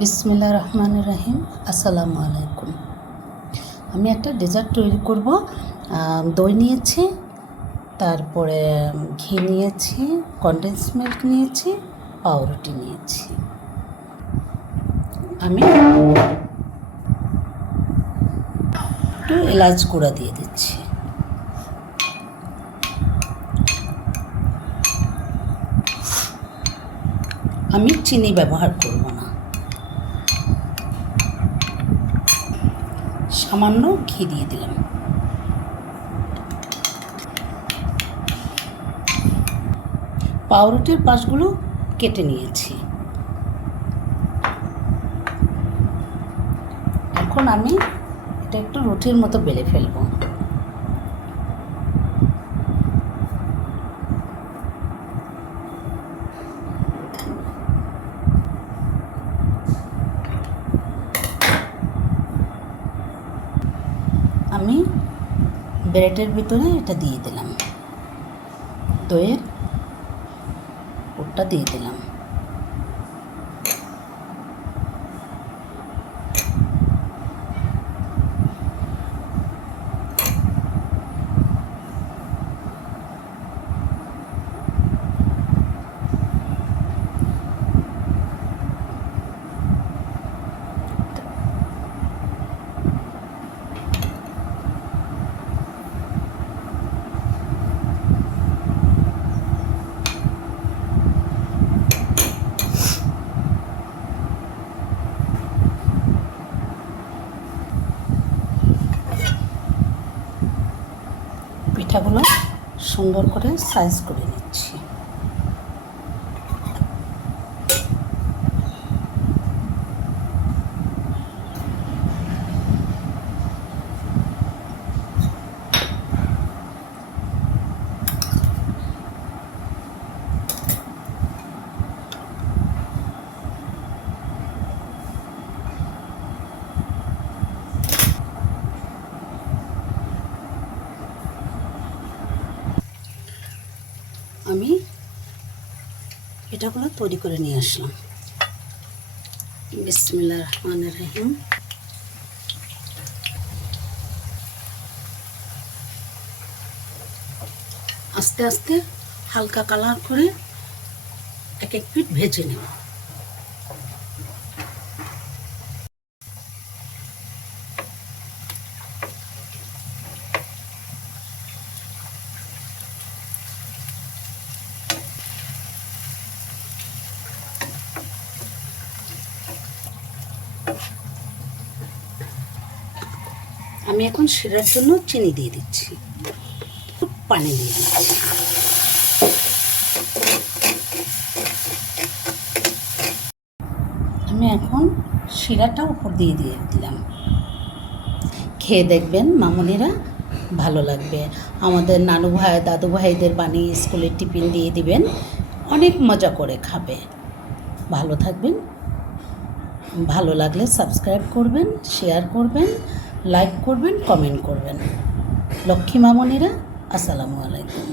বিসমিল্লাহির রহমানির রহিম। আসসালামু আলাইকুম। আমি একটা ডেজার্ট তৈরি করব। দই নিয়েছি, তারপরে ঘি নিয়েছি, কনডেন্স মিল্ক নিয়েছি, পাউরুটি নিয়েছি। আমি একটু এলাচ গুঁড়া দিয়ে দিচ্ছি। আমি চিনি ব্যবহার করব না। সামান্য ঘি দিয়ে দিলাম। পাউরুটির পাশগুলো কেটে নিয়েছি। এখন আমি এটা একটু রুটির মতো বেলে ফেলবো। আমি ব্রেডের ভিতরে এটা দিয়ে দিলাম, দইয়ের পুরটা দিয়ে দিলাম। পিঠাগুলো সুন্দর করে সাইজ করে নিচ্ছি। আমি পিঠাগুলো তৈরি করে নিয়ে আসলাম। বিসমিল্লাহির রহমানির রহিম। আস্তে আস্তে হালকা কালার করে এক এক পিঠ ভেজে নেব। আমি এখন শিরার জন্য চিনি দিয়ে দিচ্ছি, পানি দিয়ে দিচ্ছি। আমি এখন শিরাটা উপর দিয়ে দিলাম। খেয়ে দেখবেন মামুনিরা, ভালো লাগবে। আমাদের নানু ভাই দাদু ভাইদের বানিয়ে স্কুলের টিফিন দিয়ে দিবেন, অনেক মজা করে খাবে। ভালো থাকবেন। ভালো লাগলে সাবস্ক্রাইব করবেন, শেয়ার করবেন, লাইক করবেন, কমেন্ট করবেন। লক্ষ্মী মামুনিরা, আসসালামু আলাইকুম।